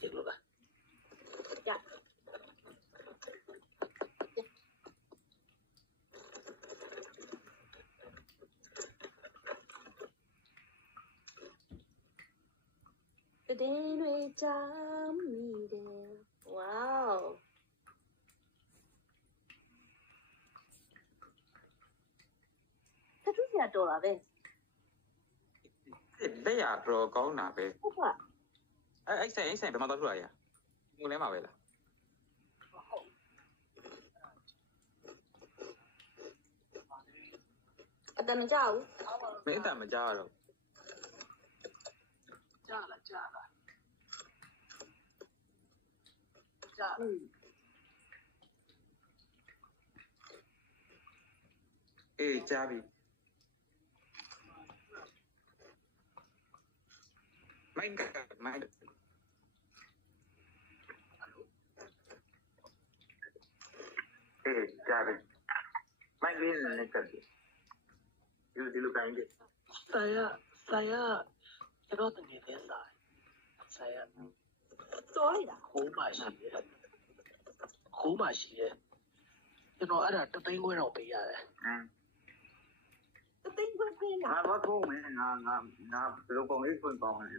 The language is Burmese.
တယ်လို့လားရတည်င်းတွေကြောင်းမိတယ်ဝေါတတိယတော်လာပဲလက်ရတော့ကောင်းတာပဲဟုတ်က အဲ့အဲ့ဆိုင်အဲ့ဆိုင်ဘယ်မှာတော့ထူတာရငုံလဲမှာပဲလားအတမကြောက်မင်းအတန်မကြားတော့ကြားလားကြားလားကြားဘူးအေးကြားပြီ မိုင်းကမိုင်းအေးကြားပြီမိုင်းလေးနဲ့ကပ်ပြီဒီလိုဒီလိုကိုင်းတယ်ဆိုင်ရဆိုင်ရကျွန်တော်တကယ်ပဲဆိုင်ဆိုင်ရစောလိုက်တာခိုးမှရှိတယ်ခိုးမှရှိတယ်ကျွန်တော်အဲ့ဒါတသိန်းခွဲတော့ပေးရတယ်ဟမ်တသိန်းခွဲခွဲလာငါဘာကုန်းမင်းငါငါငါဘယ်လိုပုံလေးဖွင့်ပေါင်းလဲ